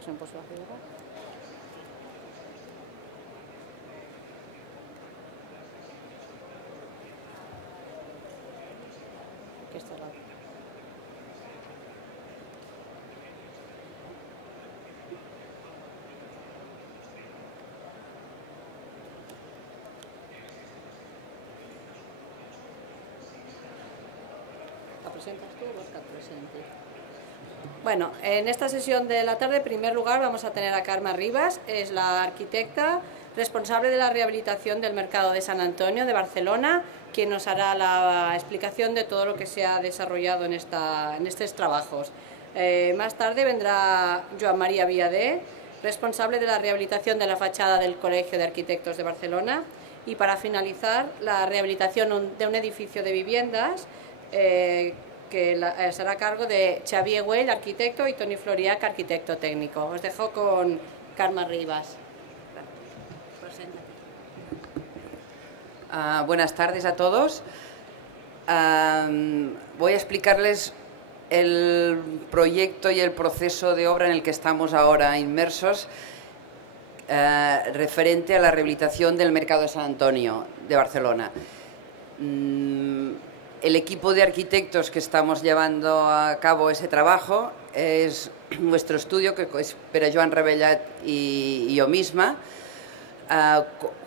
que se me puso la figura. Aquí está la... ¿La presentas tú o busca presente? Bueno, en esta sesión de la tarde, en primer lugar, vamos a tener a Carme Ribas, es la arquitecta responsable de la rehabilitación del mercado de San Antonio de Barcelona, quien nos hará la explicación de todo lo que se ha desarrollado en estos trabajos. Más tarde vendrá Joan María Viadé, responsable de la rehabilitación de la fachada del Colegio de Arquitectos de Barcelona, y para finalizar, la rehabilitación de un edificio de viviendas que será a cargo de Xavier Güell, arquitecto, y Toni Floriach, arquitecto técnico. Os dejo con Carme Ribas. Buenas tardes a todos. Voy a explicarles el proyecto y el proceso de obra en el que estamos ahora inmersos referente a la rehabilitación del mercado de San Antonio de Barcelona. El equipo de arquitectos que estamos llevando a cabo ese trabajo es nuestro estudio, que es Pere Joan Rebellat y yo misma,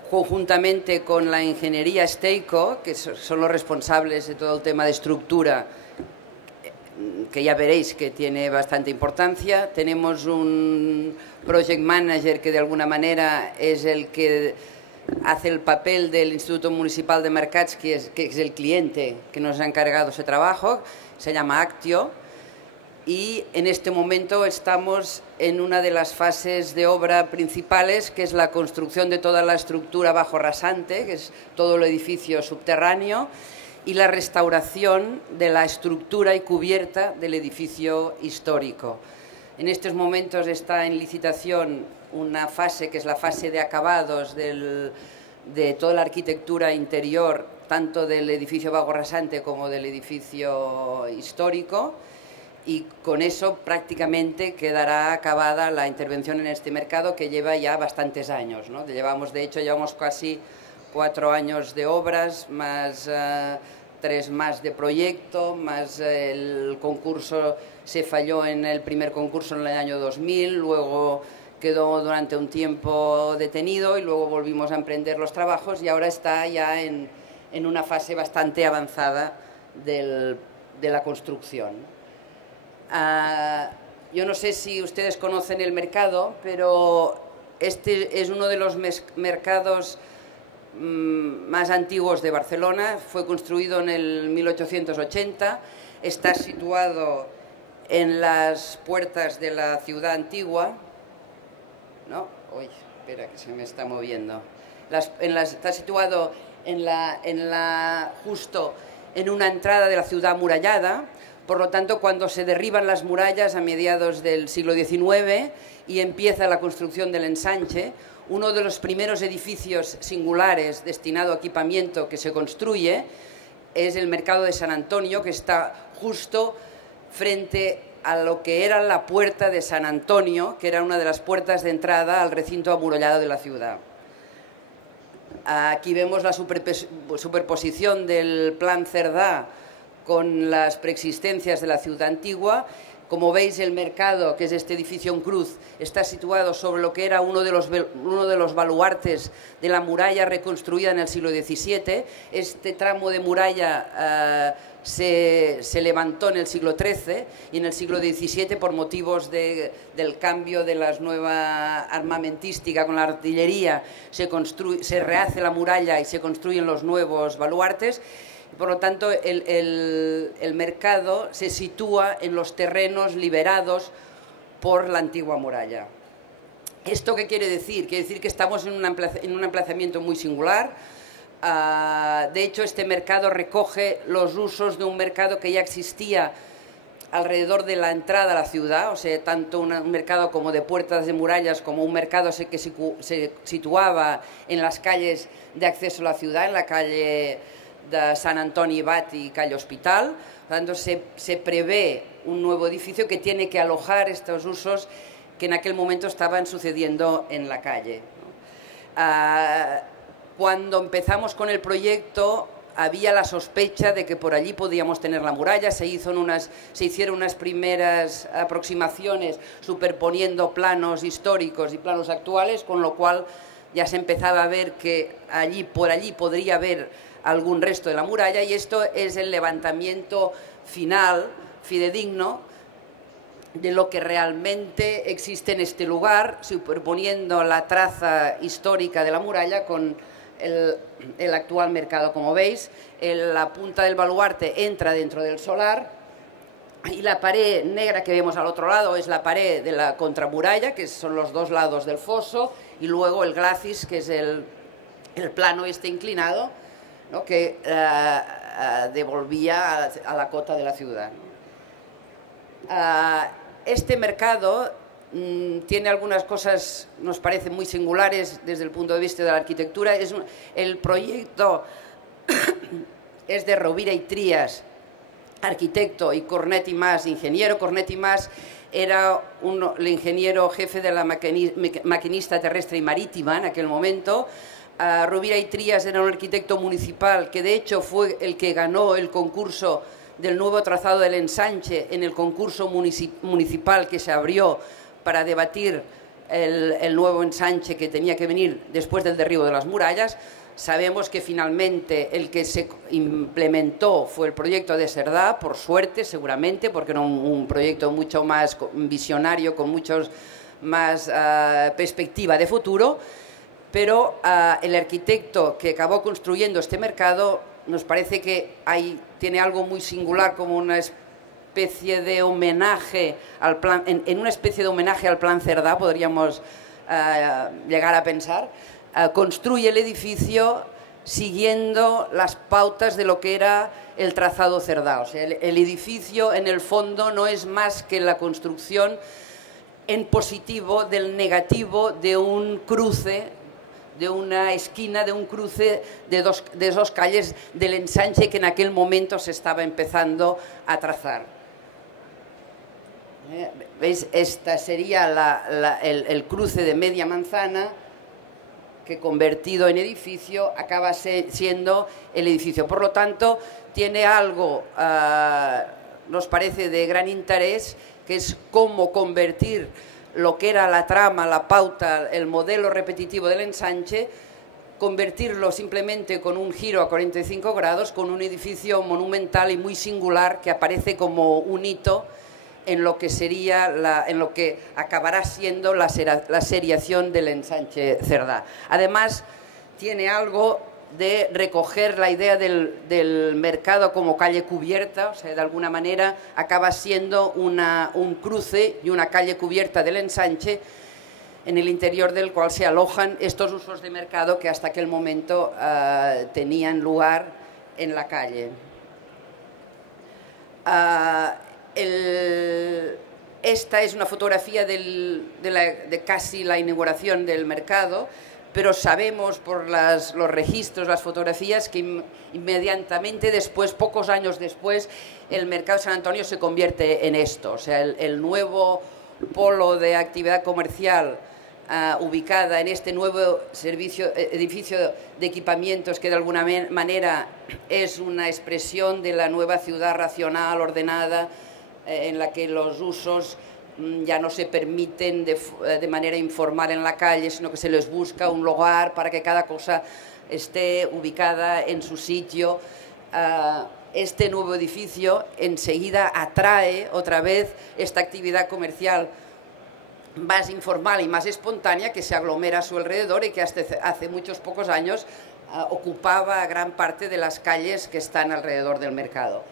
conjuntamente con la ingeniería Steico, que son los responsables de todo el tema de estructura, que ya veréis que tiene bastante importancia. Tenemos un project manager que de alguna manera es el que hace el papel del Instituto Municipal de Mercats, que es el cliente que nos ha encargado ese trabajo, se llama Actio, y en este momento estamos en una de las fases de obra principales, que es la construcción de toda la estructura bajo rasante, que es todo el edificio subterráneo, y la restauración de la estructura y cubierta del edificio histórico. En estos momentos está en licitación una fase que es la fase de acabados de toda la arquitectura interior, tanto del edificio bajo rasante como del edificio histórico, y con eso prácticamente quedará acabada la intervención en este mercado, que lleva ya bastantes años, ¿no? De hecho, llevamos casi 4 años de obras, más 3 más de proyecto, más el concurso se falló en el primer concurso en el año 2000, luego quedó durante un tiempo detenido y luego volvimos a emprender los trabajos, y ahora está ya en una fase bastante avanzada de la construcción. Yo no sé si ustedes conocen el mercado, pero este es uno de los mercados más antiguos de Barcelona. Fue construido en el 1880, está situado en las puertas de la ciudad antigua. ¿No? Uy, espera, que se me está moviendo. Está situado justo en una entrada de la ciudad amurallada. Por lo tanto, cuando se derriban las murallas a mediados del siglo XIX y empieza la construcción del ensanche, uno de los primeros edificios singulares destinado a equipamiento que se construye es el mercado de San Antonio, que está justo frente a lo que era la puerta de San Antonio, que era una de las puertas de entrada al recinto amurallado de la ciudad. Aquí vemos la superposición del plan Cerdá con las preexistencias de la ciudad antigua. Como veis, el mercado, que es este edificio en cruz, está situado sobre lo que era uno de los baluartes de la muralla reconstruida en el siglo XVII. Este tramo de muralla se levantó en el siglo XIII, y en el siglo XVII, por motivos del cambio de la nueva armamentística con la artillería, se rehace la muralla y se construyen los nuevos baluartes. Por lo tanto, el mercado se sitúa en los terrenos liberados por la antigua muralla. ¿Esto qué quiere decir? Quiere decir que estamos en un emplazamiento muy singular. De hecho, este mercado recoge los usos de un mercado que ya existía alrededor de la entrada a la ciudad, o sea, tanto un mercado como de puertas de murallas, como un mercado que se situaba en las calles de acceso a la ciudad, en la calle de Sant Antoni Abat y calle Hospital. Por tanto, se prevé un nuevo edificio que tiene que alojar estos usos que en aquel momento estaban sucediendo en la calle, ¿no? Cuando empezamos con el proyecto había la sospecha de que por allí podíamos tener la muralla, se hicieron unas primeras aproximaciones superponiendo planos históricos y planos actuales, con lo cual ya se empezaba a ver que por allí podría haber algún resto de la muralla, y esto es el levantamiento final, fidedigno, de lo que realmente existe en este lugar, superponiendo la traza histórica de la muralla con el actual mercado. Como veis, la punta del baluarte entra dentro del solar, y la pared negra que vemos al otro lado es la pared de la contramuralla, que son los dos lados del foso, y luego el glacis, que es el plano este inclinado, ¿no?, que devolvía a la cota de la ciudad. Este mercado tiene algunas cosas, nos parecen muy singulares desde el punto de vista de la arquitectura. El proyecto es de Rovira y Trías, arquitecto, y Cornet y Mas, ingeniero. Cornet y Mas era el ingeniero jefe de la maquinista terrestre y marítima en aquel momento. Rovira y Trías era un arquitecto municipal que de hecho fue el que ganó el concurso del nuevo trazado del ensanche en el concurso municipal que se abrió para debatir el nuevo ensanche que tenía que venir después del derribo de las murallas. Sabemos que finalmente el que se implementó fue el proyecto de Cerdà, por suerte, seguramente, porque era un proyecto mucho más visionario, con muchos más perspectiva de futuro, pero el arquitecto que acabó construyendo este mercado nos parece que tiene algo muy singular, como una especie de homenaje al plan, en una especie de homenaje al plan Cerdà, podríamos llegar a pensar. Construye el edificio siguiendo las pautas de lo que era el trazado Cerdà. O sea, el edificio en el fondo no es más que la construcción en positivo del negativo de un cruce, de una esquina, de un cruce de dos calles del ensanche que en aquel momento se estaba empezando a trazar. ¿Veis? Esta sería el cruce de media manzana, que convertido en edificio acaba siendo el edificio. Por lo tanto, tiene algo, nos parece, de gran interés, que es cómo convertir lo que era la trama, la pauta, el modelo repetitivo del ensanche, convertirlo simplemente con un giro a 45 grados, con un edificio monumental y muy singular que aparece como un hito en lo que sería en lo que acabará siendo la seriación del ensanche Cerdà. Además, tiene algo de recoger la idea del mercado como calle cubierta, o sea, de alguna manera acaba siendo un cruce y una calle cubierta del ensanche, en el interior del cual se alojan estos usos de mercado que hasta aquel momento tenían lugar en la calle. Esta es una fotografía de casi la inauguración del mercado, pero sabemos por los registros, las fotografías, que inmediatamente después, pocos años después, el mercado de San Antonio se convierte en esto. O sea, el nuevo polo de actividad comercial ubicada en este nuevo edificio de equipamientos, que de alguna manera es una expresión de la nueva ciudad racional, ordenada, en la que los usos ya no se permiten de manera informal en la calle, sino que se les busca un lugar para que cada cosa esté ubicada en su sitio. Este nuevo edificio enseguida atrae otra vez esta actividad comercial más informal y más espontánea, que se aglomera a su alrededor y que hasta hace muchos pocos años ocupaba gran parte de las calles que están alrededor del mercado.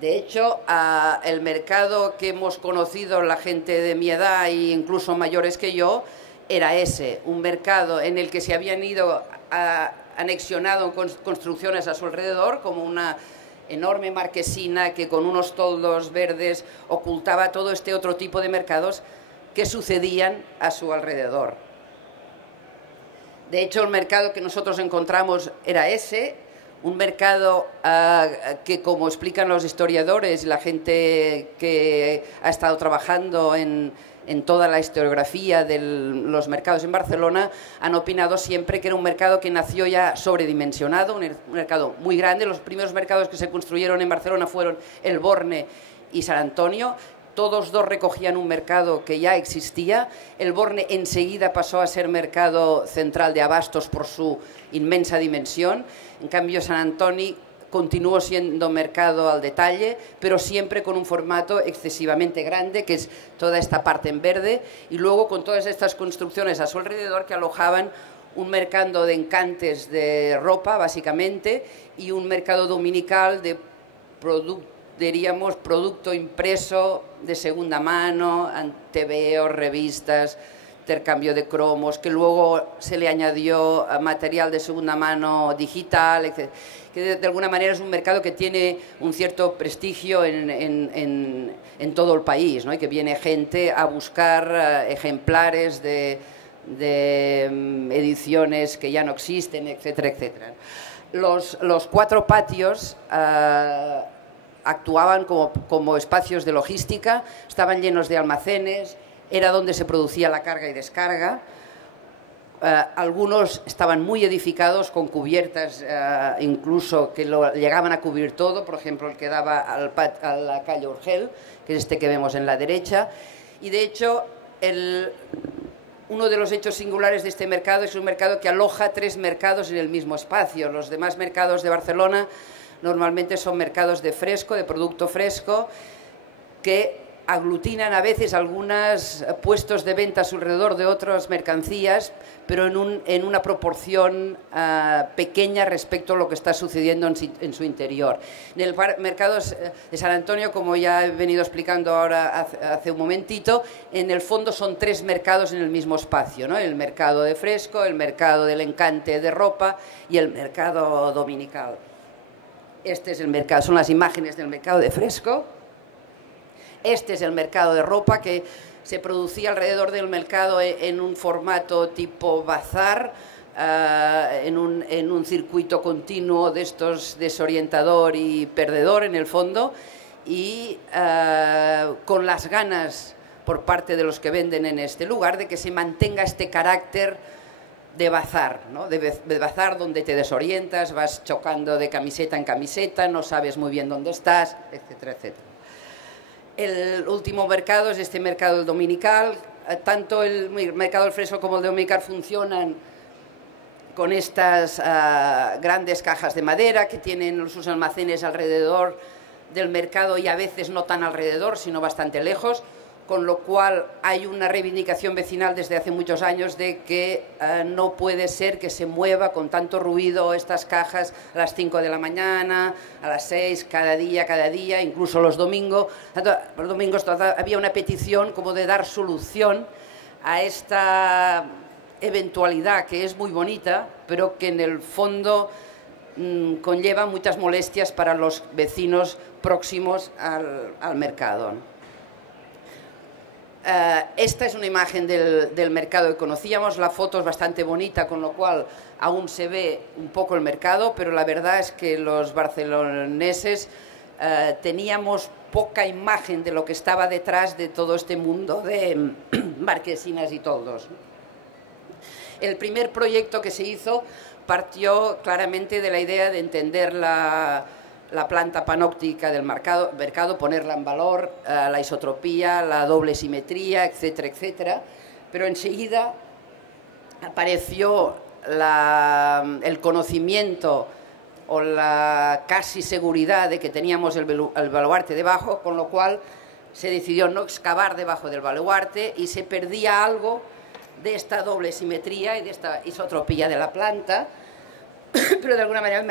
De hecho, el mercado que hemos conocido la gente de mi edad e incluso mayores que yo era ese, un mercado en el que se habían ido anexionado construcciones a su alrededor, como una enorme marquesina que con unos toldos verdes ocultaba todo este otro tipo de mercados que sucedían a su alrededor. De hecho, el mercado que nosotros encontramos era ese, un mercado que, como explican los historiadores, la gente que ha estado trabajando en toda la historiografía de los mercados en Barcelona, han opinado siempre que era un mercado que nació ya sobredimensionado, un mercado muy grande. Los primeros mercados que se construyeron en Barcelona fueron El Borne y San Antonio. Todos dos recogían un mercado que ya existía. El Borne enseguida pasó a ser mercado central de abastos por su inmensa dimensión. En cambio, San Antonio continuó siendo mercado al detalle, pero siempre con un formato excesivamente grande, que es toda esta parte en verde, y luego con todas estas construcciones a su alrededor que alojaban un mercado de encantes de ropa, básicamente, y un mercado dominical de producto impreso de segunda mano, tebeos, revistas, intercambio de cromos, que luego se le añadió material de segunda mano digital, etc. Que de alguna manera es un mercado que tiene un cierto prestigio en todo el país, ¿no? Y que viene gente a buscar ejemplares de ediciones que ya no existen, etcétera, etcétera. Los 4 patios actuaban como espacios de logística, estaban llenos de almacenes, era donde se producía la carga y descarga. Algunos estaban muy edificados con cubiertas incluso que lo llegaban a cubrir todo, por ejemplo el que daba a la calle Urgel, que es este que vemos en la derecha, y de hecho uno de los hechos singulares de este mercado es un mercado que aloja 3 mercados en el mismo espacio. Los demás mercados de Barcelona normalmente son mercados de fresco, de producto fresco, que aglutinan a veces algunos puestos de venta alrededor de otras mercancías, pero en una proporción pequeña respecto a lo que está sucediendo en su interior. En el mercado de San Antonio, como ya he venido explicando ahora hace un momentito, en el fondo son 3 mercados en el mismo espacio, ¿no? El mercado de fresco, el mercado del encante de ropa y el mercado dominical. Este es el mercado, son las imágenes del mercado de fresco. Este es el mercado de ropa, que se producía alrededor del mercado en un formato tipo bazar, en un circuito continuo de estos desorientador y perdedor en el fondo, y con las ganas por parte de los que venden en este lugar de que se mantenga este carácter de bazar, ¿no? De bazar donde te desorientas, vas chocando de camiseta en camiseta, no sabes muy bien dónde estás, etcétera, etcétera. El último mercado es este mercado dominical. Tanto el mercado del fresco como el dominical funcionan con estas grandes cajas de madera que tienen sus almacenes alrededor del mercado y a veces no tan alrededor, sino bastante lejos, con lo cual hay una reivindicación vecinal desde hace muchos años de que no puede ser que se mueva con tanto ruido estas cajas a las 5 de la mañana, a las 6, cada día, incluso los domingos. Los domingos había una petición como de dar solución a esta eventualidad que es muy bonita, pero que en el fondo conlleva muchas molestias para los vecinos próximos al mercado, ¿no? Esta es una imagen del mercado que conocíamos. La foto es bastante bonita, con lo cual aún se ve un poco el mercado, pero la verdad es que los barceloneses teníamos poca imagen de lo que estaba detrás de todo este mundo de marquesinas y toldos. El primer proyecto que se hizo partió claramente de la idea de entender la planta panóptica del mercado, ponerla en valor, la isotropía, la doble simetría, etcétera, etcétera. Pero enseguida apareció el conocimiento o la casi seguridad de que teníamos el baluarte debajo, con lo cual se decidió no excavar debajo del baluarte y se perdía algo de esta doble simetría y de esta isotropía de la planta. Pero de alguna manera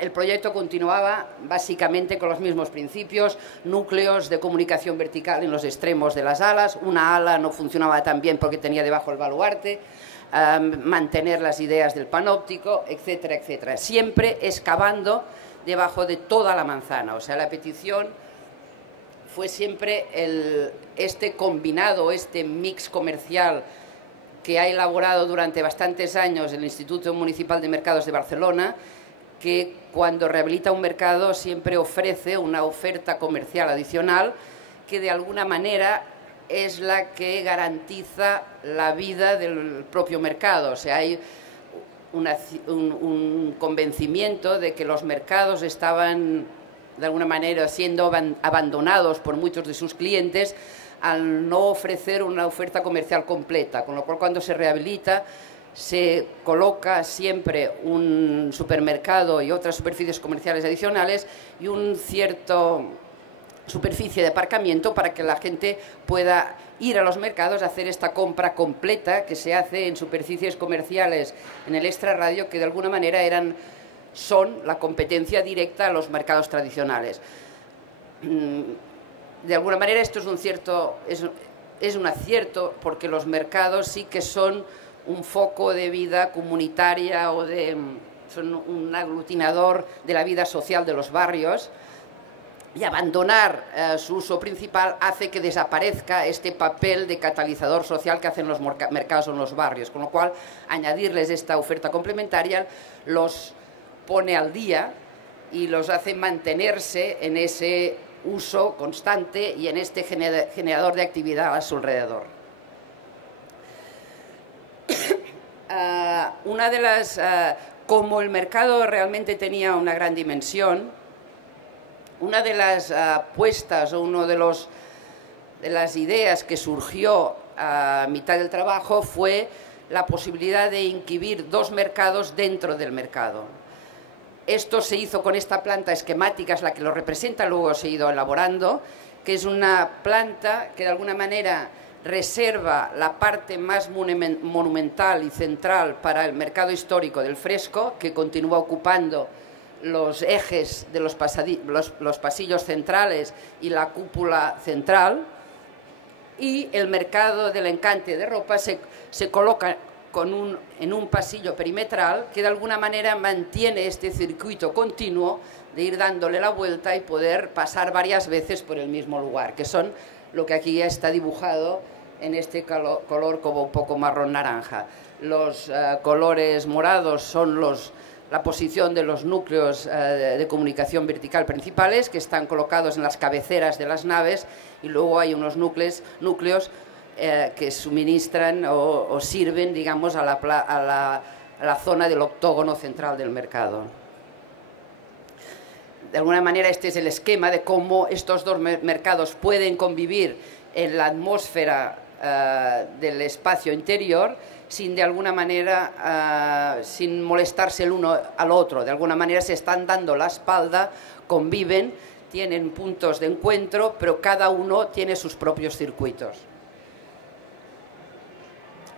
el proyecto continuaba básicamente con los mismos principios, núcleos de comunicación vertical en los extremos de las alas. Una ala no funcionaba tan bien porque tenía debajo el baluarte, mantener las ideas del panóptico, etcétera, etcétera. Siempre excavando debajo de toda la manzana. O sea, la petición fue siempre este combinado, este mix comercial que ha elaborado durante bastantes años el Instituto Municipal de Mercados de Barcelona, que cuando rehabilita un mercado siempre ofrece una oferta comercial adicional que de alguna manera es la que garantiza la vida del propio mercado. O sea, hay un convencimiento de que los mercados estaban de alguna manera siendo abandonados por muchos de sus clientes al no ofrecer una oferta comercial completa, con lo cual cuando se rehabilita se coloca siempre un supermercado y otras superficies comerciales adicionales y un cierto superficie de aparcamiento para que la gente pueda ir a los mercados a hacer esta compra completa que se hace en superficies comerciales en el extrarradio, que de alguna manera son la competencia directa a los mercados tradicionales. De alguna manera esto es un acierto, porque los mercados sí que son un foco de vida comunitaria son un aglutinador de la vida social de los barrios, y abandonar su uso principal hace que desaparezca este papel de catalizador social que hacen los mercados en los barrios, con lo cual añadirles esta oferta complementaria los pone al día y los hace mantenerse en ese uso constante y en este generador de actividad a su alrededor. Como el mercado realmente tenía una gran dimensión, una de las apuestas o una de las ideas que surgió a mitad del trabajo fue la posibilidad de incluir dos mercados dentro del mercado. Esto se hizo con esta planta esquemática, es la que lo representa, luego se ha ido elaborando, que es una planta que de alguna manera reserva la parte más monumental y central para el mercado histórico del Fresco, que continúa ocupando los ejes de los pasillos centrales y la cúpula central, y el mercado del encante de ropa se coloca en un pasillo perimetral que de alguna manera mantiene este circuito continuo de ir dándole la vuelta y poder pasar varias veces por el mismo lugar, que son lo que aquí ya está dibujado en este color como un poco marrón naranja. Los colores morados son la posición de los núcleos de comunicación vertical principales, que están colocados en las cabeceras de las naves, y luego hay unos núcleos que suministran o sirven, digamos, a la zona del octógono central del mercado. De alguna manera este es el esquema de cómo estos dos mercados pueden convivir en la atmósfera del espacio interior sin de alguna manera sin molestarse el uno al otro. De alguna manera se están dando la espalda, conviven, tienen puntos de encuentro, pero cada uno tiene sus propios circuitos.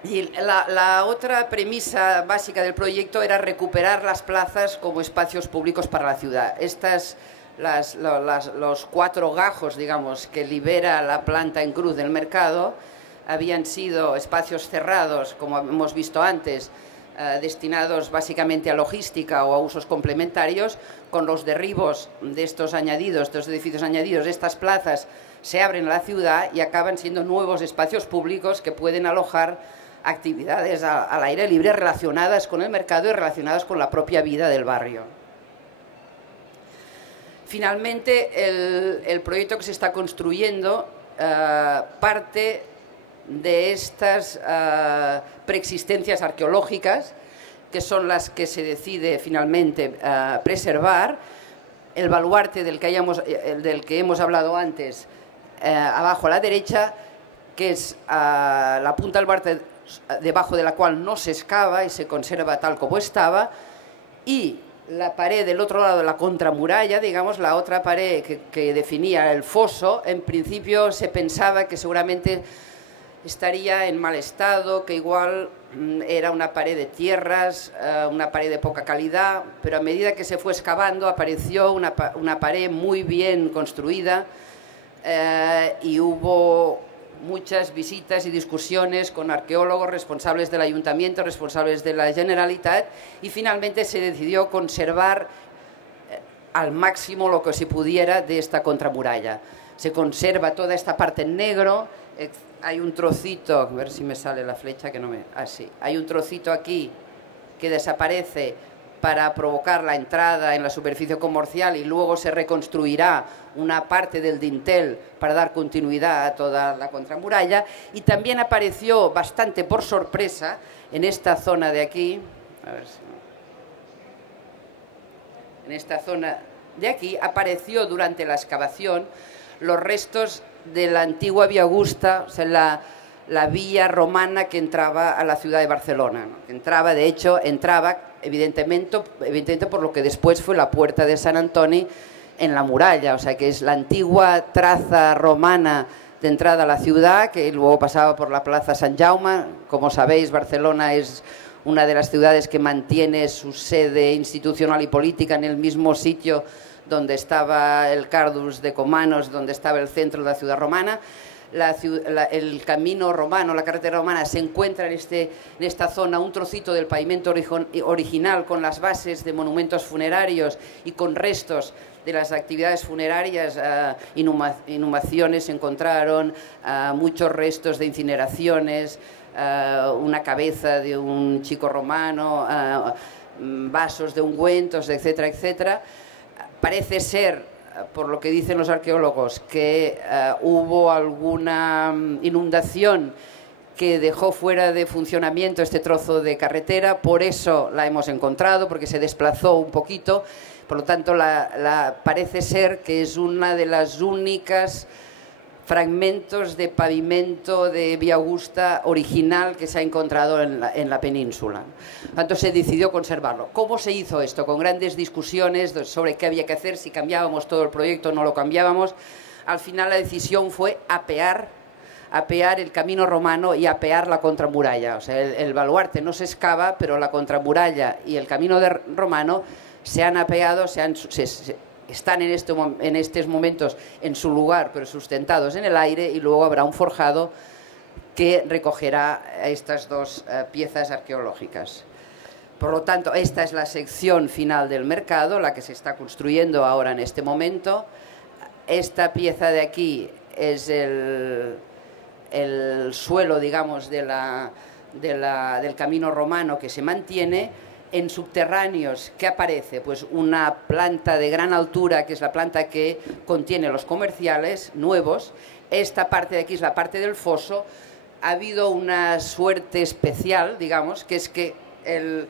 Y la otra premisa básica del proyecto era recuperar las plazas como espacios públicos para la ciudad. Los 4 gajos, digamos, que libera la planta en cruz del mercado habían sido espacios cerrados, como hemos visto antes, destinados básicamente a logística o a usos complementarios. Con los derribos de estos edificios añadidos, estas plazas se abren a la ciudad y acaban siendo nuevos espacios públicos que pueden alojar actividades al aire libre relacionadas con el mercado y relacionadas con la propia vida del barrio. Finalmente, el proyecto que se está construyendo parte de estas preexistencias arqueológicas, que son las que se decide finalmente preservar. El baluarte del que hemos hablado antes, abajo a la derecha, que es la punta del baluarte debajo de la cual no se excava y se conserva tal como estaba, y la pared del otro lado de la contramuralla, digamos, la otra pared que definía el foso. En principio se pensaba que seguramente estaría en mal estado, que igual era una pared de tierras, una pared de poca calidad, pero a medida que se fue excavando apareció una pared muy bien construida, y hubo muchas visitas y discusiones con arqueólogos, responsables del Ayuntamiento, responsables de la Generalitat, y finalmente se decidió conservar al máximo lo que se pudiera de esta contramuralla. Se conserva toda esta parte en negro. Hay un trocito, a ver si me sale la flecha, que no me... Ah, sí. Hay un trocito aquí que desaparece para provocar la entrada en la superficie comercial y luego se reconstruirá una parte del dintel para dar continuidad a toda la contramuralla. Y también apareció bastante por sorpresa en esta zona de aquí, a ver si... en esta zona de aquí, apareció durante la excavación los restos de la antigua Vía Augusta, o sea, la vía romana que entraba a la ciudad de Barcelona, ¿no? Que entraba, de hecho, evidentemente por lo que después fue la puerta de Sant Antoni en la muralla, o sea, que es la antigua traza romana de entrada a la ciudad, que luego pasaba por la Plaza Sant Jaume. Como sabéis, Barcelona es una de las ciudades que mantiene su sede institucional y política en el mismo sitio donde estaba el Cardus de Comanos, donde estaba el centro de la ciudad romana. El camino romano, la carretera romana, se encuentra en esta zona un trocito del pavimento original con las bases de monumentos funerarios y con restos de las actividades funerarias, inhumaciones, se encontraron muchos restos de incineraciones, una cabeza de un chico romano, vasos de ungüentos, etcétera, etcétera. Parece ser, por lo que dicen los arqueólogos, que hubo alguna inundación que dejó fuera de funcionamiento este trozo de carretera, por eso la hemos encontrado, porque se desplazó un poquito, por lo tanto parece ser que es una de las únicas fragmentos de pavimento de Vía Augusta original que se ha encontrado en la península. Por tanto, se decidió conservarlo. ¿Cómo se hizo esto? Con grandes discusiones sobre qué había que hacer, si cambiábamos todo el proyecto o no lo cambiábamos. Al final la decisión fue apear el camino romano y apear la contramuralla. O sea, el baluarte no se excava, pero la contramuralla y el camino romano se han apeado, están en estos momentos en su lugar, pero sustentados en el aire, y luego habrá un forjado que recogerá estas dos piezas arqueológicas. Por lo tanto, esta es la sección final del mercado, la que se está construyendo ahora en este momento. Esta pieza de aquí es el suelo, digamos, del camino romano que se mantiene. En subterráneos, ¿qué aparece? Pues una planta de gran altura, que es la planta que contiene los comerciales nuevos. Esta parte de aquí es la parte del foso. Ha habido una suerte especial, digamos, que es que el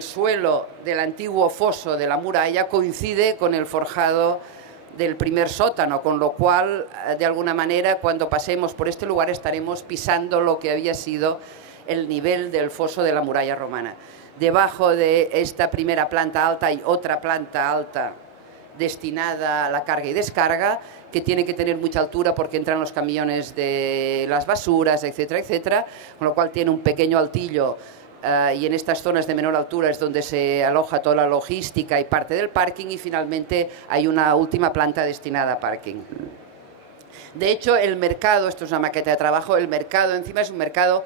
suelo del antiguo foso de la muralla coincide con el forjado del primer sótano, con lo cual, de alguna manera, cuando pasemos por este lugar estaremos pisando lo que había sido el nivel del foso de la muralla romana. Debajo de esta primera planta alta hay otra planta alta destinada a la carga y descarga, que tiene que tener mucha altura porque entran los camiones de las basuras, etcétera, etcétera, con lo cual tiene un pequeño altillo, y en estas zonas de menor altura es donde se aloja toda la logística y parte del parking, y finalmente hay una última planta destinada a parking. De hecho, el mercado, esto es una maqueta de trabajo, el mercado encima es un mercado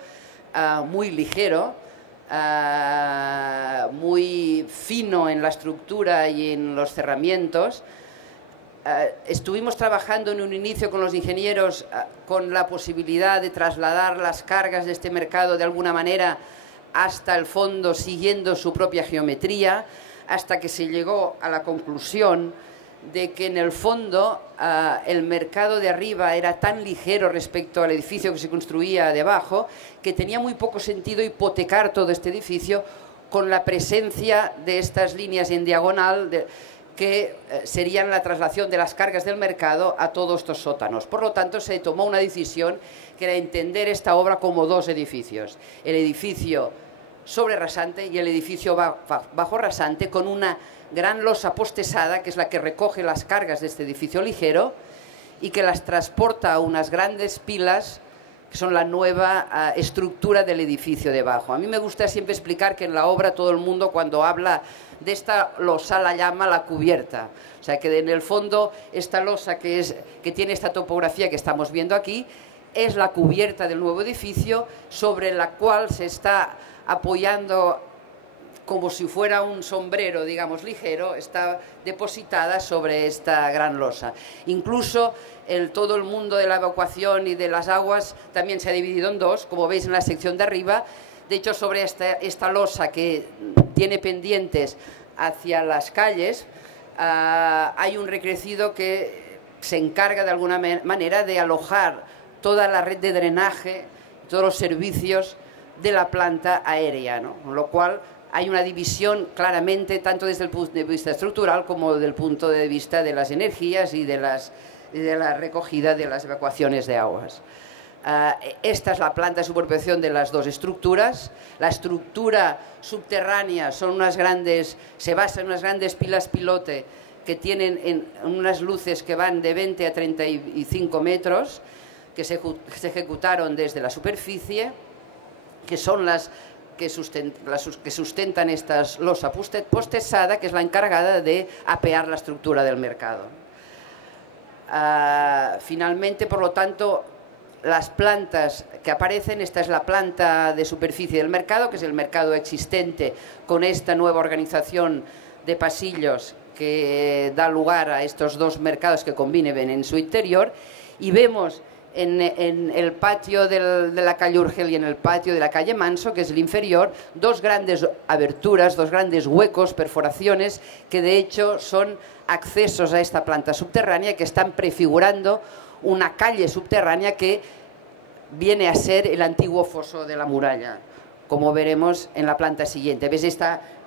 muy ligero, muy fino en la estructura y en los cerramientos. Estuvimos trabajando en un inicio con los ingenieros con la posibilidad de trasladar las cargas de este mercado de alguna manera hasta el fondo, siguiendo su propia geometría, hasta que se llegó a la conclusión de que en el fondo el mercado de arriba era tan ligero respecto al edificio que se construía debajo, que tenía muy poco sentido hipotecar todo este edificio con la presencia de estas líneas en diagonal que serían la traslación de las cargas del mercado a todos estos sótanos. Por lo tanto, se tomó una decisión que era entender esta obra como dos edificios: el edificio sobre rasante y el edificio bajo rasante, con una gran losa postesada, que es la que recoge las cargas de este edificio ligero y que las transporta a unas grandes pilas, que son la nueva estructura del edificio debajo. A mí me gusta siempre explicar que en la obra todo el mundo, cuando habla de esta losa, la llama la cubierta. O sea, que en el fondo esta losa que tiene esta topografía que estamos viendo aquí es la cubierta del nuevo edificio, sobre la cual se está apoyando como si fuera un sombrero, digamos, ligero, está depositada sobre esta gran losa. Incluso todo el mundo de la evacuación y de las aguas también se ha dividido en dos, como veis en la sección de arriba. De hecho, sobre esta losa que tiene pendientes hacia las calles, hay un recrecido que se encarga de alguna manera de alojar toda la red de drenaje, todos los servicios de la planta aérea, ¿no? Con lo cual hay una división claramente tanto desde el punto de vista estructural como desde el punto de vista de las energías y de la recogida de las evacuaciones de aguas. Esta es la planta de superposición de las dos estructuras. La estructura subterránea se basa en unas grandes pilas pilote que tienen unas luces que van de 20 a 35 metros, que se ejecutaron desde la superficie, que son las que sustentan esta losa postesada, que es la encargada de apear la estructura del mercado. Finalmente, por lo tanto, las plantas que aparecen, esta es la planta de superficie del mercado, que es el mercado existente con esta nueva organización de pasillos que da lugar a estos dos mercados que conviven en su interior, y vemos en el patio de la calle Urgel y en el patio de la calle Manso, que es el inferior, dos grandes aberturas, dos grandes huecos, perforaciones, que de hecho son accesos a esta planta subterránea, que están prefigurando una calle subterránea que viene a ser el antiguo foso de la muralla, como veremos en la planta siguiente. ¿Ves?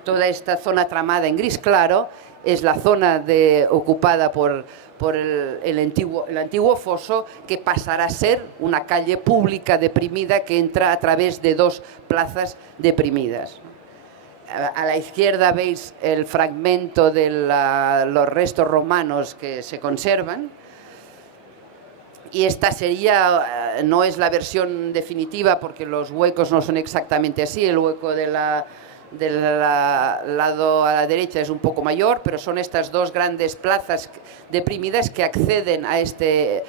Toda esta zona tramada en gris claro es la zona ocupada por el antiguo foso, que pasará a ser una calle pública deprimida que entra a través de dos plazas deprimidas. A la izquierda veis el fragmento de los restos romanos que se conservan, y esta no es la versión definitiva porque los huecos no son exactamente así. El hueco del lado a la derecha es un poco mayor, pero son estas dos grandes plazas deprimidas que acceden a este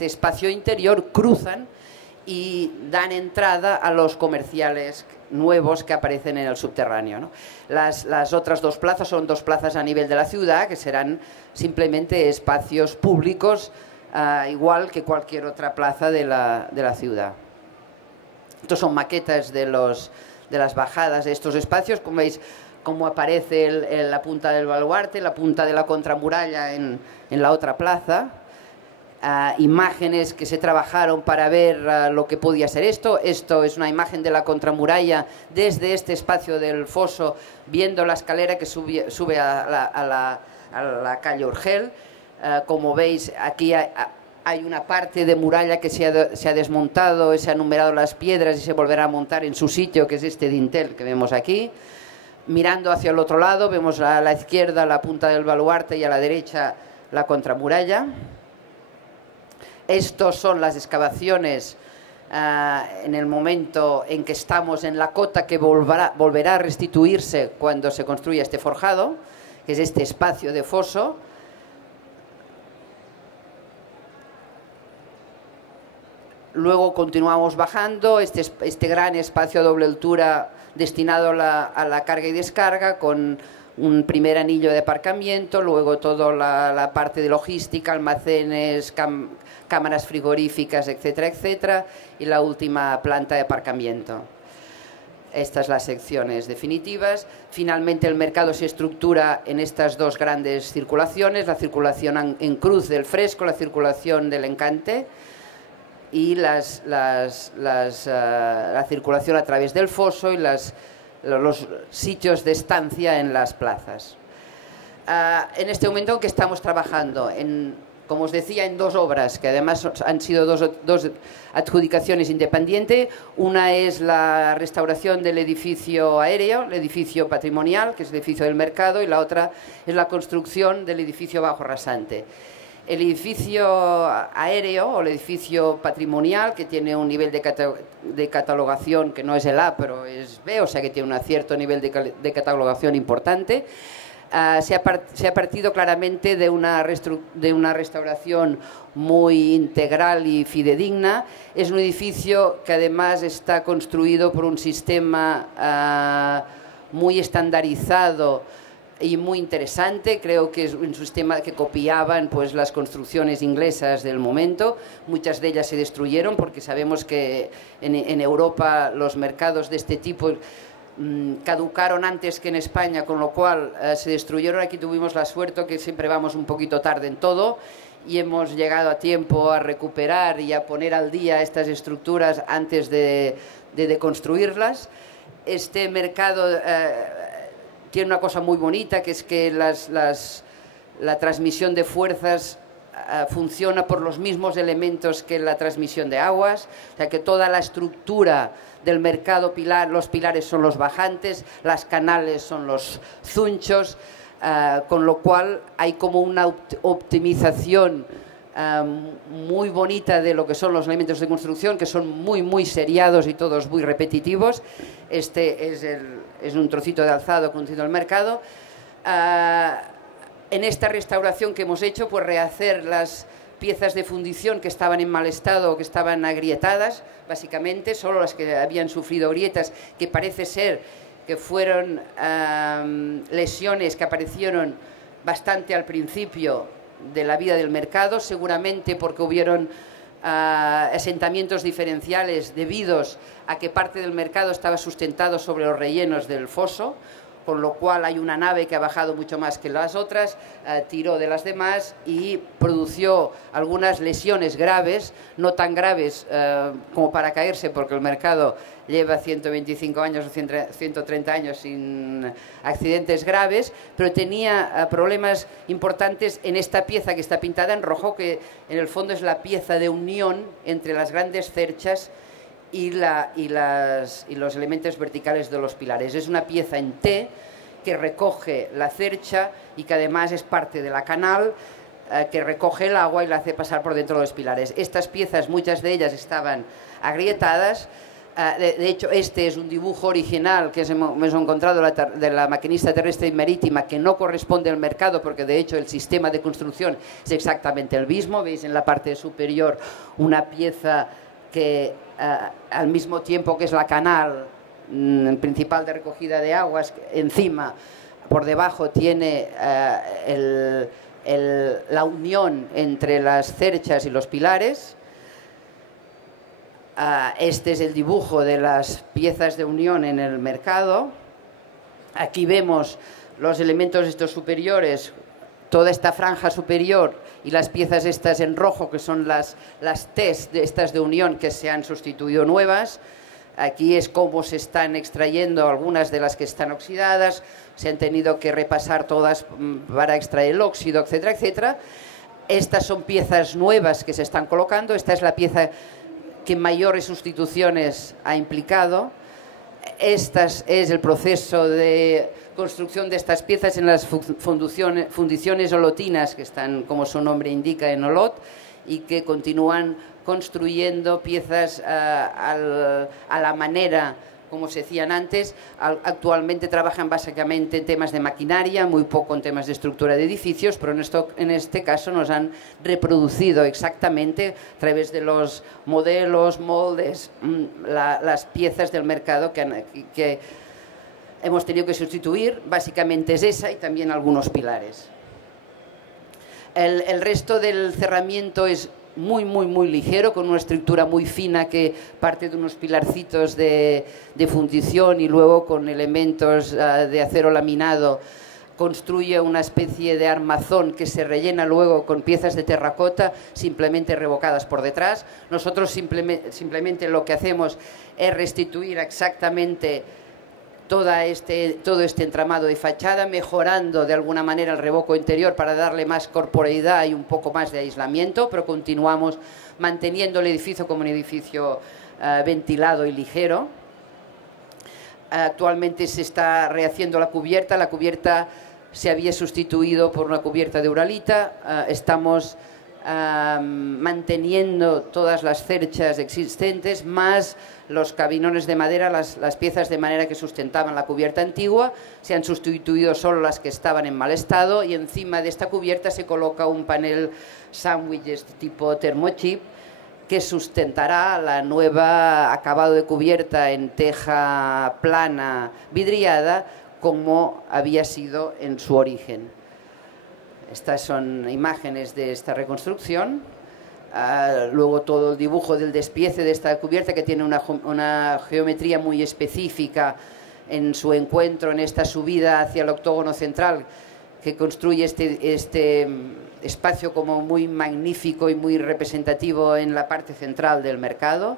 espacio interior, cruzan y dan entrada a los comerciales nuevos que aparecen en el subterráneo, ¿no? Las otras dos plazas son dos plazas a nivel de la ciudad, que serán simplemente espacios públicos, igual que cualquier otra plaza de la ciudad. Estos son maquetas de las bajadas de estos espacios. Como veis, cómo aparece la punta del baluarte, la punta de la contramuralla en la otra plaza. Imágenes que se trabajaron para ver lo que podía ser esto. Esto es una imagen de la contramuralla desde este espacio del foso, viendo la escalera que sube a la calle Urgel. Como veis, aquí hay una parte de muralla que se ha desmontado, se han numerado las piedras y se volverá a montar en su sitio, que es este dintel que vemos aquí. Mirando hacia el otro lado, vemos a la izquierda la punta del baluarte y a la derecha la contramuralla. Estos son las excavaciones en el momento en que estamos en la cota que volverá a restituirse cuando se construya este forjado, que es este espacio de foso. Luego continuamos bajando, este gran espacio a doble altura destinado a la carga y descarga, con un primer anillo de aparcamiento, luego toda la parte de logística, almacenes, cámaras frigoríficas, etcétera, etcétera, y la última planta de aparcamiento. Estas las secciones definitivas. Finalmente el mercado se estructura en estas dos grandes circulaciones, la circulación en cruz del Fresco, la circulación del Encante, y la circulación a través del foso y los sitios de estancia en las plazas. En este momento que estamos trabajando, como os decía, en dos obras, que además han sido dos adjudicaciones independientes. Una es la restauración del edificio aéreo, el edificio patrimonial, que es el edificio del mercado, y la otra es la construcción del edificio bajo rasante. El edificio aéreo o el edificio patrimonial, que tiene un nivel de catalogación que no es el A, pero es B, o sea que tiene un cierto nivel de catalogación importante, se ha partido claramente de una restauración muy integral y fidedigna. Es un edificio que además está construido por un sistema muy estandarizado y muy interesante. Creo que es un sistema que copiaban pues las construcciones inglesas del momento. Muchas de ellas se destruyeron porque sabemos que en Europa los mercados de este tipo caducaron antes que en España, con lo cual se destruyeron. Aquí tuvimos la suerte que siempre vamos un poquito tarde en todo y hemos llegado a tiempo a recuperar y a poner al día estas estructuras antes de deconstruirlas. Este mercado tiene una cosa muy bonita, que es que la transmisión de fuerzas funciona por los mismos elementos que la transmisión de aguas, o sea que toda la estructura del mercado pilar, los pilares son los bajantes, las canales son los zunchos, con lo cual hay como una optimización muy bonita de lo que son los elementos de construcción, que son muy seriados y todos muy repetitivos. Este es un trocito de alzado conducido al mercado. En esta restauración que hemos hecho, pues rehacer las piezas de fundición que estaban en mal estado o que estaban agrietadas, básicamente, solo las que habían sufrido grietas, que parece ser que fueron lesiones que aparecieron bastante al principio de la vida del mercado, seguramente porque hubieron asentamientos diferenciales debidos a que parte del mercado estaba sustentado sobre los rellenos del foso, con lo cual hay una nave que ha bajado mucho más que las otras, tiró de las demás y produjo algunas lesiones graves, no tan graves como para caerse, porque el mercado lleva 125 años o 130 años sin accidentes graves, pero tenía problemas importantes en esta pieza que está pintada en rojo, que en el fondo es la pieza de unión entre las grandes cerchas y los elementos verticales de los pilares. Es una pieza en T que recoge la cercha y que además es parte de la canal que recoge el agua y la hace pasar por dentro de los pilares. Estas piezas, muchas de ellas estaban agrietadas. De hecho, este es un dibujo original que hemos encontrado de la maquinista terrestre y marítima, que no corresponde al mercado, porque de hecho el sistema de construcción es exactamente el mismo. Veis en la parte superior una pieza que al mismo tiempo que es la canal principal de recogida de aguas, encima, por debajo, tiene la unión entre las cerchas y los pilares. Este es el dibujo de las piezas de unión en el mercado. Aquí vemos los elementos estos superiores, toda esta franja superior y las piezas estas en rojo, que son las T's de estas de unión que se han sustituido nuevas. Aquí es cómo se están extrayendo algunas de las que están oxidadas, se han tenido que repasar todas para extraer el óxido, etcétera, etcétera. Estas son piezas nuevas que se están colocando. Esta es la pieza que mayores sustituciones ha implicado. Este es el proceso de construcción de estas piezas en las fundiciones olotinas, que están, como su nombre indica, en Olot, y que continúan construyendo piezas a la manera como se decían antes. Actualmente trabajan básicamente en temas de maquinaria, muy poco en temas de estructura de edificios, pero en este caso nos han reproducido exactamente a través de los modelos, moldes, las piezas del mercado que hemos tenido que sustituir. Básicamente es esa y también algunos pilares. El resto del cerramiento es muy ligero, con una estructura muy fina que parte de unos pilarcitos de fundición y luego con elementos de acero laminado construye una especie de armazón que se rellena luego con piezas de terracota simplemente revocadas por detrás. Nosotros simplemente lo que hacemos es restituir exactamente todo este entramado de fachada, mejorando de alguna manera el revoco interior para darle más corporeidad y un poco más de aislamiento, pero continuamos manteniendo el edificio como un edificio ventilado y ligero. Actualmente se está rehaciendo la cubierta. La cubierta se había sustituido por una cubierta de uralita. Estamos manteniendo todas las cerchas existentes, más los cabinones de madera, las piezas de madera que sustentaban la cubierta antigua. Se han sustituido solo las que estaban en mal estado y encima de esta cubierta se coloca un panel sándwiches tipo termochip que sustentará la nueva acabado de cubierta en teja plana vidriada como había sido en su origen. Estas son imágenes de esta reconstrucción. Luego todo el dibujo del despiece de esta cubierta, que tiene una geometría muy específica en su encuentro, en esta subida hacia el octógono central, que construye este espacio como muy magnífico y muy representativo en la parte central del mercado.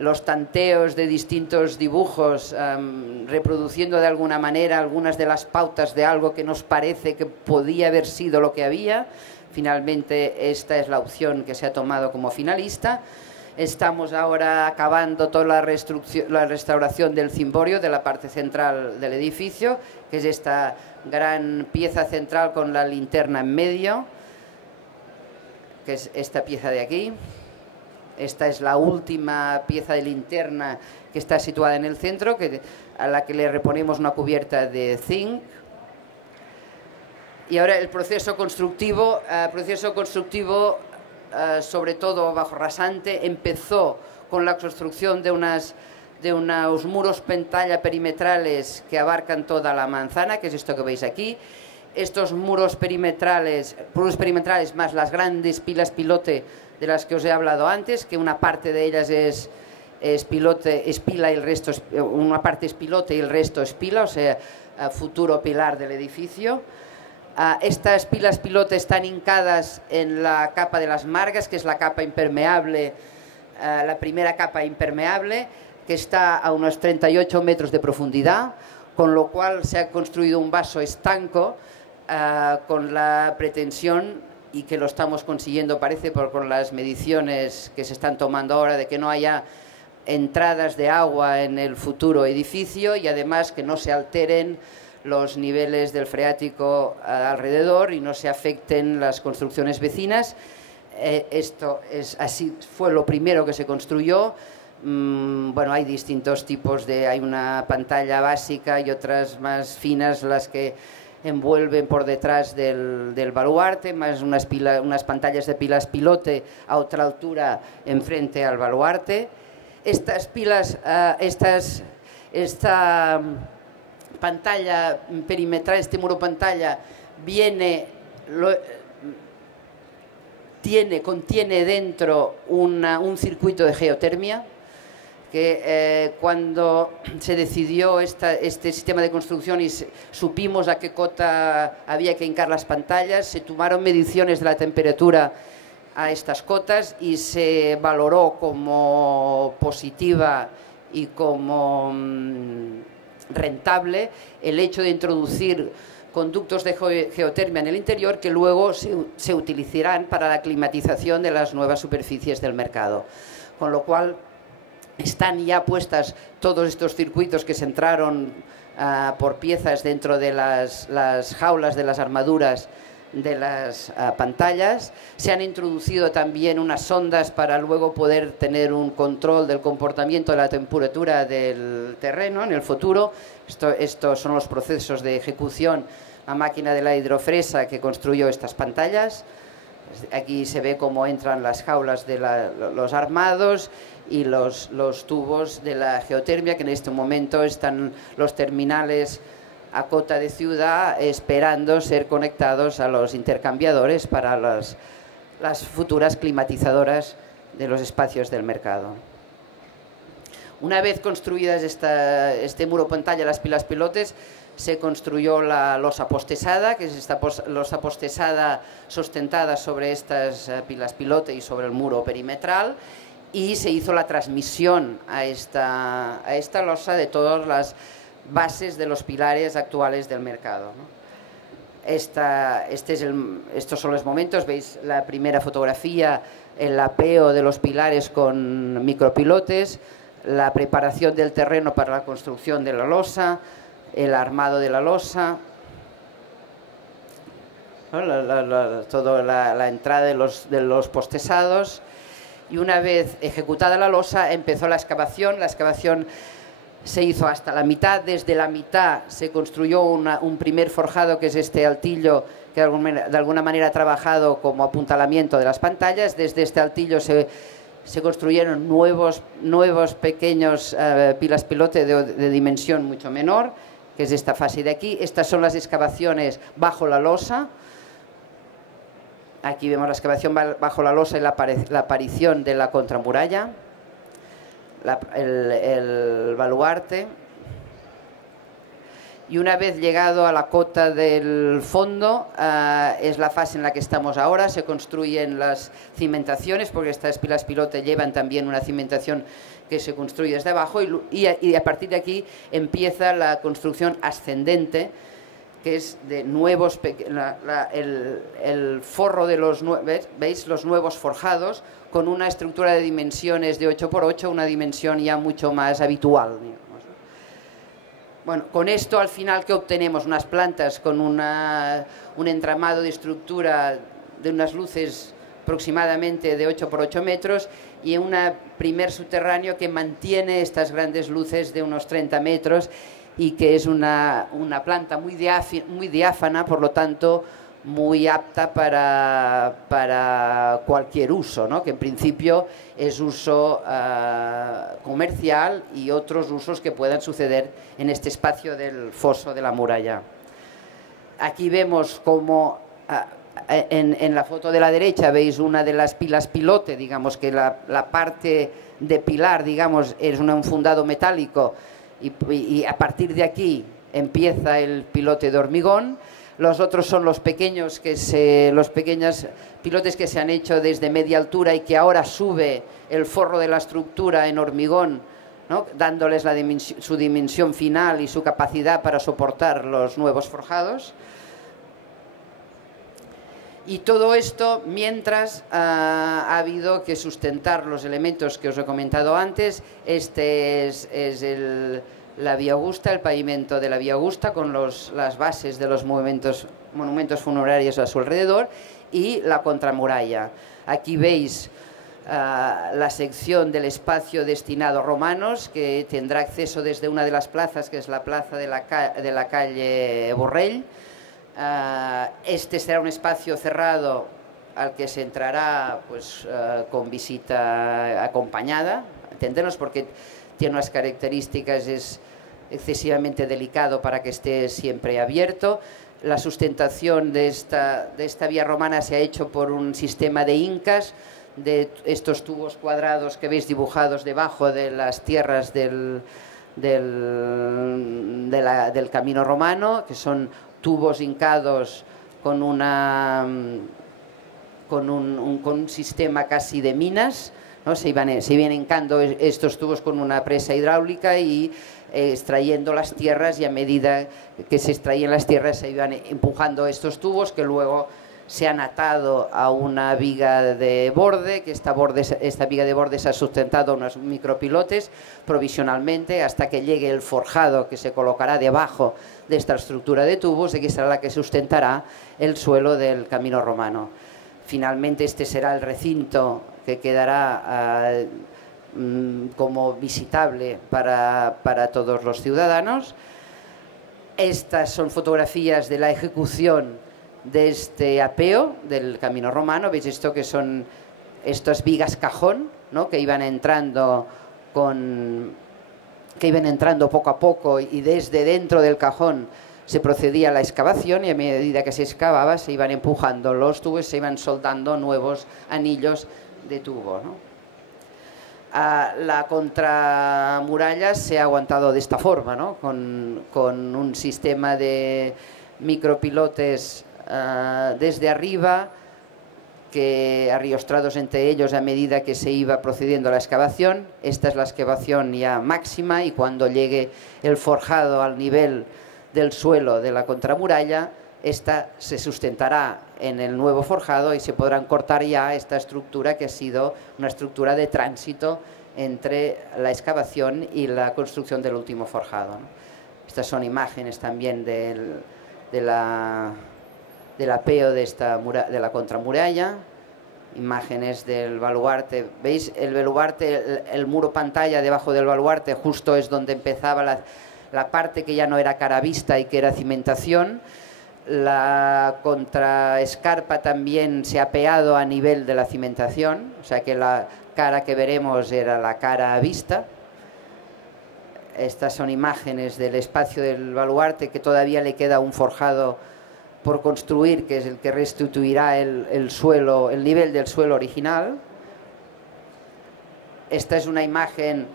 Los tanteos de distintos dibujos, reproduciendo de alguna manera algunas de las pautas de algo que nos parece que podía haber sido lo que había. Finalmente, esta es la opción que se ha tomado como finalista. Estamos ahora acabando toda la restauración del cimborio de la parte central del edificio, que es esta gran pieza central con la linterna en medio, que es esta pieza de aquí. Esta es la última pieza de linterna que está situada en el centro, a la que le reponemos una cubierta de zinc. Y ahora el proceso constructivo, sobre todo bajo rasante, empezó con la construcción de unos muros pantalla perimetrales que abarcan toda la manzana, que es esto que veis aquí. Estos muros perimetrales más las grandes pilas pilote de las que os he hablado antes, que una parte de ellas es espila y el resto una parte es pilote y el resto es pila, o sea, futuro pilar del edificio. Estas pilas pilote están hincadas en la capa de las margas, que es la capa impermeable, la primera capa impermeable, que está a unos 38 metros de profundidad, con lo cual se ha construido un vaso estanco con la pretensión, y que lo estamos consiguiendo, parece, con las mediciones que se están tomando ahora, de que no haya entradas de agua en el futuro edificio y además que no se alteren los niveles del freático alrededor y no se afecten las construcciones vecinas. Esto es así, fue lo primero que se construyó. Bueno, hay distintos tipos hay una pantalla básica y otras más finas, las que envuelven por detrás del baluarte, más unas pantallas de pilas pilote a otra altura enfrente al baluarte. Esta pantalla perimetral, este muro pantalla, contiene dentro un circuito de geotermia, que cuando se decidió este sistema de construcción y supimos a qué cota había que hincar las pantallas, se tomaron mediciones de la temperatura a estas cotas y se valoró como positiva y como rentable el hecho de introducir conductos de geotermia en el interior, que luego se utilizarán para la climatización de las nuevas superficies del mercado. Con lo cual están ya puestas todos estos circuitos que se entraron por piezas dentro de las jaulas de las armaduras de las pantallas. Se han introducido también unas sondas para luego poder tener un control del comportamiento de la temperatura del terreno en el futuro. Estos son los procesos de ejecución. La máquina de la hidrofresa que construyó estas pantallas. Aquí se ve cómo entran las jaulas de los armados y los tubos de la geotermia, que en este momento están los terminales a cota de ciudad esperando ser conectados a los intercambiadores para las futuras climatizadoras de los espacios del mercado. Una vez construidas este muro pantalla, las pilas pilotes, se construyó la losa postesada, que es esta losa postesada sustentada sobre estas pilas pilote y sobre el muro perimetral, y se hizo la transmisión a esta losa de todas las bases de los pilares actuales del mercado, ¿no? Estos son los momentos, veis la primera fotografía, el apeo de los pilares con micropilotes, la preparación del terreno para la construcción de la losa, el armado de la losa, toda la entrada de los postesados, y una vez ejecutada la losa empezó la excavación. La excavación se hizo hasta la mitad. Desde la mitad se construyó un primer forjado, que es este altillo, que de alguna manera ha trabajado como apuntalamiento de las pantallas. Desde este altillo se se construyeron nuevos pequeños pilas pilote de dimensión mucho menor, que es esta fase de aquí. Estas son las excavaciones bajo la losa. Aquí vemos la excavación bajo la losa y la aparición de la contramuralla, el baluarte. Y una vez llegado a la cota del fondo, es la fase en la que estamos ahora. Se construyen las cimentaciones, porque estas pilas pilote llevan también una cimentación que se construye desde abajo, y a partir de aquí empieza la construcción ascendente, que es de nuevos, el forro de los, ¿veis? Los nuevos forjados, con una estructura de dimensiones de 8×8, una dimensión ya mucho más habitual, digamos. Bueno, con esto al final, ¿qué obtenemos? Unas plantas con un entramado de estructura de unas luces aproximadamente de 8×8 metros y un primer subterráneo que mantiene estas grandes luces de unos 30 metros y que es una planta muy diáfana, por lo tanto muy apta para cualquier uso, ¿no? Que en principio es uso comercial y otros usos que puedan suceder en este espacio del foso de la muralla. Aquí vemos como en la foto de la derecha veis una de las pilas pilote, digamos que la parte de pilar, digamos, es un fundado metálico y a partir de aquí empieza el pilote de hormigón. Los otros son los pequeños pilotes que se han hecho desde media altura y que ahora sube el forro de la estructura en hormigón, ¿no? Dándoles su dimensión final y su capacidad para soportar los nuevos forjados. Y todo esto mientras ha habido que sustentar los elementos que os he comentado antes. Este es la Vía Augusta, el pavimento de la Vía Augusta con las bases de los monumentos funerarios a su alrededor y la contramuralla. Aquí veis la sección del espacio destinado a romanos, que tendrá acceso desde una de las plazas, que es la plaza de la calle Borrell. Este será un espacio cerrado al que se entrará pues, con visita acompañada, entendernos, porque tiene unas características, es excesivamente delicado para que esté siempre abierto. La sustentación de esta vía romana se ha hecho por un sistema de incas, de estos tubos cuadrados que veis dibujados debajo de las tierras del camino romano, que son tubos hincados con un sistema casi de minas, ¿no? Se vienen hincando estos tubos con una presa hidráulica y extrayendo las tierras, y a medida que se extraían las tierras se iban empujando estos tubos, que luego se han atado a una viga de borde, que esta viga de borde se ha sustentado a unos micropilotes provisionalmente hasta que llegue el forjado que se colocará debajo de esta estructura de tubos, y que será la que sustentará el suelo del camino romano. Finalmente este será el recinto que quedará como visitable para todos los ciudadanos. Estas son fotografías de la ejecución de este apeo del camino romano. Veis esto, que son estas vigas cajón, ¿no? que iban entrando poco a poco, y desde dentro del cajón se procedía a la excavación, y a medida que se excavaba se iban empujando los tubos, se iban soldando nuevos anillos de tubo, ¿no? La contramuralla se ha aguantado de esta forma, ¿no? con un sistema de micropilotes desde arriba, que arriostrados entre ellos a medida que se iba procediendo a la excavación. Esta es la excavación ya máxima, y cuando llegue el forjado al nivel del suelo de la contramuralla, esta se sustentará en el nuevo forjado y se podrán cortar ya esta estructura, que ha sido una estructura de tránsito entre la excavación y la construcción del último forjado, ¿no? Estas son imágenes también del apeo de la contramuralla, imágenes del baluarte. ¿Veis? El baluarte, el muro pantalla debajo del baluarte, justo es donde empezaba la parte que ya no era cara vista y que era cimentación. La contraescarpa también se ha peado a nivel de la cimentación, o sea que la cara que veremos era la cara a vista. Estas son imágenes del espacio del baluarte, que todavía le queda un forjado por construir, que es el que restituirá el suelo, el nivel del suelo original. Esta es una imagen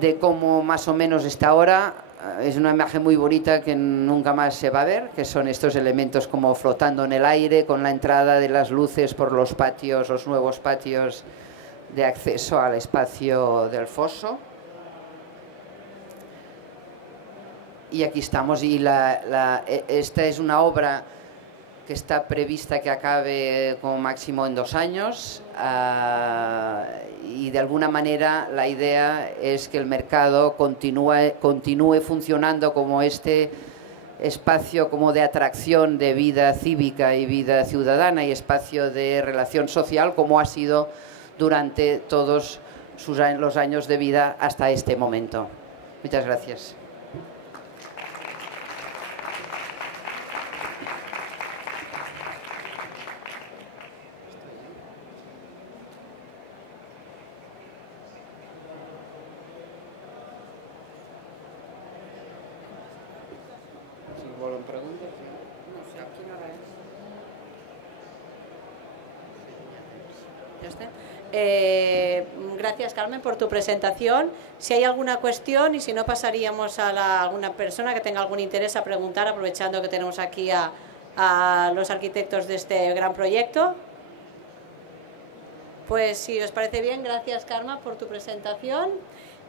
de cómo más o menos está ahora. Es una imagen muy bonita que nunca más se va a ver, que son estos elementos como flotando en el aire, con la entrada de las luces por los patios, los nuevos patios de acceso al espacio del foso. Y aquí estamos, y esta es una obra que está prevista que acabe como máximo en 2 años, y de alguna manera la idea es que el mercado continúe funcionando como este espacio como de atracción de vida cívica y vida ciudadana y espacio de relación social, como ha sido durante todos los años de vida hasta este momento. Muchas gracias. Gracias, Carmen, por tu presentación. Si hay alguna cuestión, y si no, pasaríamos a alguna persona que tenga algún interés a preguntar, aprovechando que tenemos aquí a los arquitectos de este gran proyecto. Pues si os parece bien, gracias, Carmen, por tu presentación.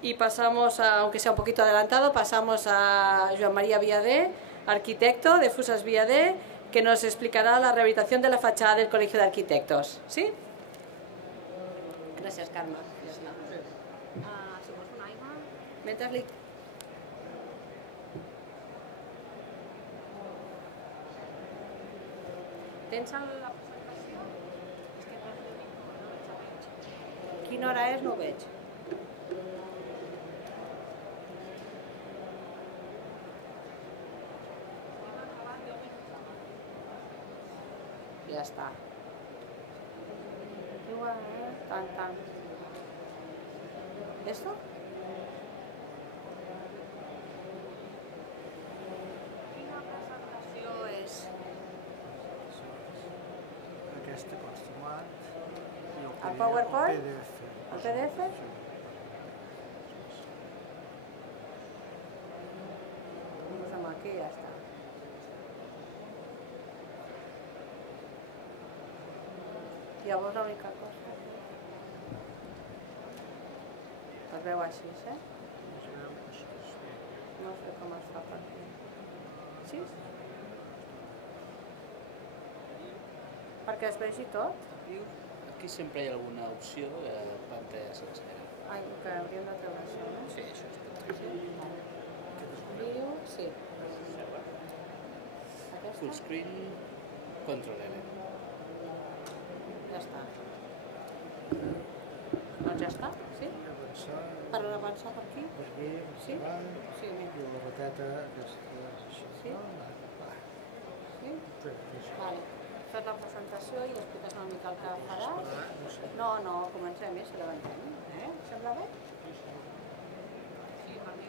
Y pasamos, aunque sea un poquito adelantado, pasamos a Joan María Viadé, arquitecto de Fusas Viadé, que nos explicará la rehabilitación de la fachada del Colegio de Arquitectos. ¿Sí? Gràcies, Carme. Si vols una aigua... Mentre li... Tens la presentació? Quina hora és? No ho veig. Ja està. Tan. ¿Esto? Quina presentació és? Aquesta consumat i el PowerPoint? PDF. El PDF? Posem aquí i ja està. Llavors l'única cosa... Es veu així, No sé com es fa per aquí. Sí? Perquè es vegi tot? Aquí sempre hi ha alguna opció de pantalla sencera. Ai, que hauríem de treure això, no? Sí, això és tot. Viu, sí. Full screen, control L. Ja està. Doncs ja està, sí? Per avançar per aquí? Per aquí, Sí? endavant, Sí, mira. i la rateta aquesta és així. Sí? Sí? Vale. Fes la presentació i expliques una mica el que faràs. No, comencem, si l'avancem. Sembla bé? Sí, per mi.